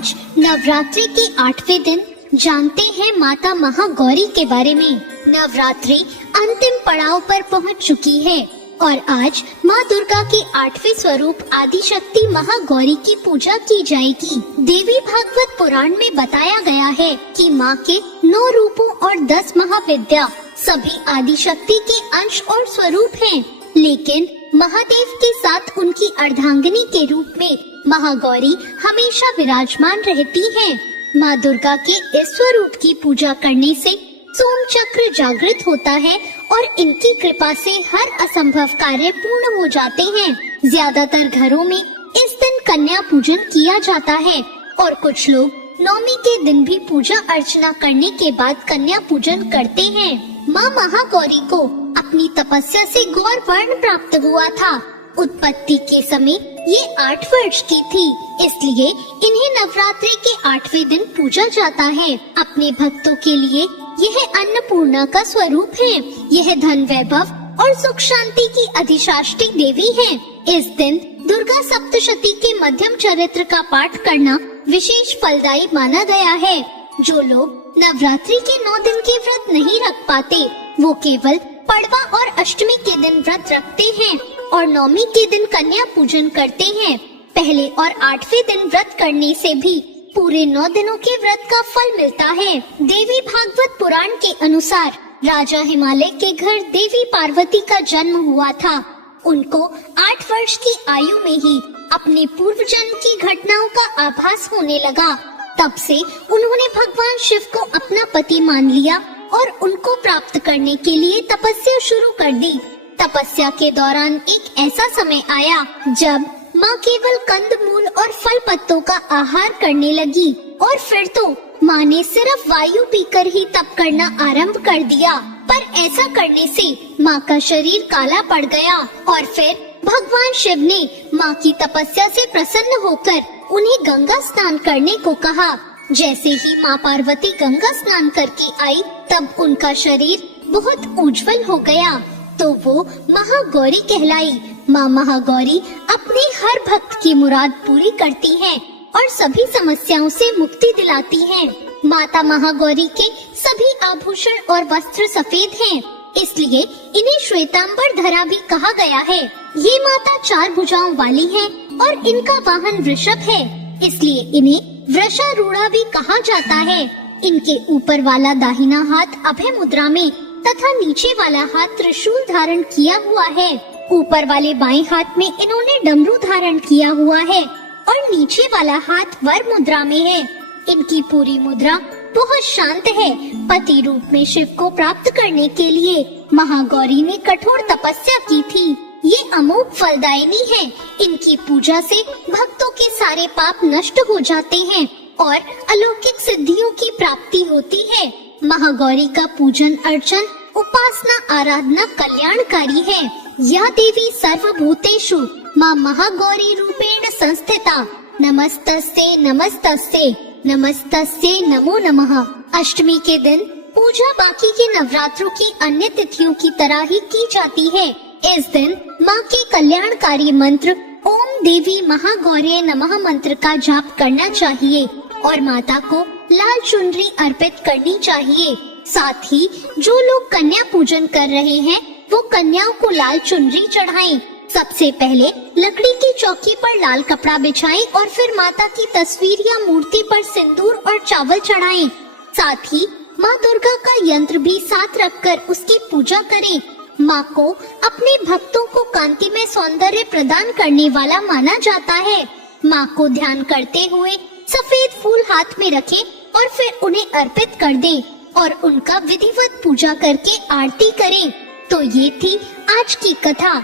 आज नवरात्रि के 8वें दिन जानते हैं माता महागौरी के बारे में। नवरात्रि अंतिम पड़ाव पर पहुंच चुकी है और आज माँ दुर्गा के 8वें स्वरूप आदिशक्ति महागौरी की पूजा की जाएगी। देवी भागवत पुराण में बताया गया है कि माँ के 9 रूपों और 10 महाविद्या सभी आदिशक्ति के अंश और स्वरूप हैं, लेकिन महादेव के साथ उनकी अर्धांगिनी के रूप में महागौरी हमेशा विराजमान रहती हैं। माँ दुर्गा के इस स्वरूप की पूजा करने से सोम चक्र जागृत होता है और इनकी कृपा से हर असंभव कार्य पूर्ण हो जाते हैं। ज्यादातर घरों में इस दिन कन्या पूजन किया जाता है और कुछ लोग नवमी के दिन भी पूजा अर्चना करने के बाद कन्या पूजन करते हैं। माँ महागौरी को अपनी तपस्या से गौर वर्ण प्राप्त हुआ था। उत्पत्ति के समय ये 8 वर्ष की थी, इसलिए इन्हें नवरात्रि के 8वें दिन पूजा जाता है। अपने भक्तों के लिए यह अन्नपूर्णा का स्वरूप है। यह धन वैभव और सुख शांति की अधिशात्री देवी है। इस दिन दुर्गा सप्तशती के मध्यम चरित्र का पाठ करना विशेष फलदायी माना गया है। जो लोग नवरात्रि के 9 दिन के व्रत नहीं रख पाते, वो केवल पड़वा और अष्टमी के दिन व्रत रखते हैं और नवमी के दिन कन्या पूजन करते हैं। पहले और 8वें दिन व्रत करने से भी पूरे 9 दिनों के व्रत का फल मिलता है। देवी भागवत पुराण के अनुसार राजा हिमालय के घर देवी पार्वती का जन्म हुआ था। उनको 8 वर्ष की आयु में ही अपने पूर्व जन्म की घटनाओं का आभास होने लगा। तब से उन्होंने भगवान शिव को अपना पति मान लिया और उनको प्राप्त करने के लिए तपस्या शुरू कर दी। तपस्या के दौरान एक ऐसा समय आया जब माँ केवल कंद मूल और फल पत्तों का आहार करने लगी और फिर तो माँ ने सिर्फ वायु पीकर ही तप करना आरंभ कर दिया। पर ऐसा करने से माँ का शरीर काला पड़ गया और फिर भगवान शिव ने माँ की तपस्या से प्रसन्न होकर उन्हें गंगा स्नान करने को कहा। जैसे ही माँ पार्वती गंगा स्नान करके आई, तब उनका शरीर बहुत उज्जवल हो गया, तो वो महागौरी कहलाई। माँ महागौरी अपने हर भक्त की मुराद पूरी करती हैं और सभी समस्याओं से मुक्ति दिलाती हैं। माता महागौरी के सभी आभूषण और वस्त्र सफेद हैं, इसलिए इन्हें श्वेतांबर धरा भी कहा गया है। ये माता 4 भुजाओं वाली हैं और इनका वाहन वृषभ है, इसलिए इन्हें वृषारूढ़ा भी कहा जाता है। इनके ऊपर वाला दाहिना हाथ अभय मुद्रा में तथा नीचे वाला हाथ त्रिशूल धारण किया हुआ है। ऊपर वाले बाएं हाथ में इन्होंने डमरू धारण किया हुआ है और नीचे वाला हाथ वर मुद्रा में है। इनकी पूरी मुद्रा बहुत शांत है। पति रूप में शिव को प्राप्त करने के लिए महागौरी ने कठोर तपस्या की थी। ये अमोघ फलदायिनी है। इनकी पूजा से भक्तों के सारे पाप नष्ट हो जाते हैं और अलौकिक सिद्धियों की प्राप्ति होती है। महागौरी का पूजन अर्चन उपासना आराधना कल्याणकारी है। यह देवी सर्वभूतेषु माँ महागौरी रूपेण संस्थिता। नमस्तस्यै नमस्तस्यै नमस्तस्यै नमो नमः। अष्टमी के दिन पूजा बाकी के नवरात्रों की अन्य तिथियों की तरह ही की जाती है। इस दिन माँ के कल्याणकारी मंत्र ओम देवी महागौरी नमः मंत्र का जाप करना चाहिए और माता को लाल चुनरी अर्पित करनी चाहिए। साथ ही जो लोग कन्या पूजन कर रहे हैं, वो कन्याओं को लाल चुनरी चढ़ाएं। सबसे पहले लकड़ी की चौकी पर लाल कपड़ा बिछाएं और फिर माता की तस्वीर या मूर्ति पर सिंदूर और चावल चढ़ाएं। साथ ही माँ दुर्गा का यंत्र भी साथ रखकर उसकी पूजा करें। माँ को अपने भक्तों को कांतिमय सौंदर्य प्रदान करने वाला माना जाता है। माँ को ध्यान करते हुए सफेद फूल हाथ में रखें और फिर उन्हें अर्पित कर दें और उनका विधिवत पूजा करके आरती करें। तो ये थी आज की कथा।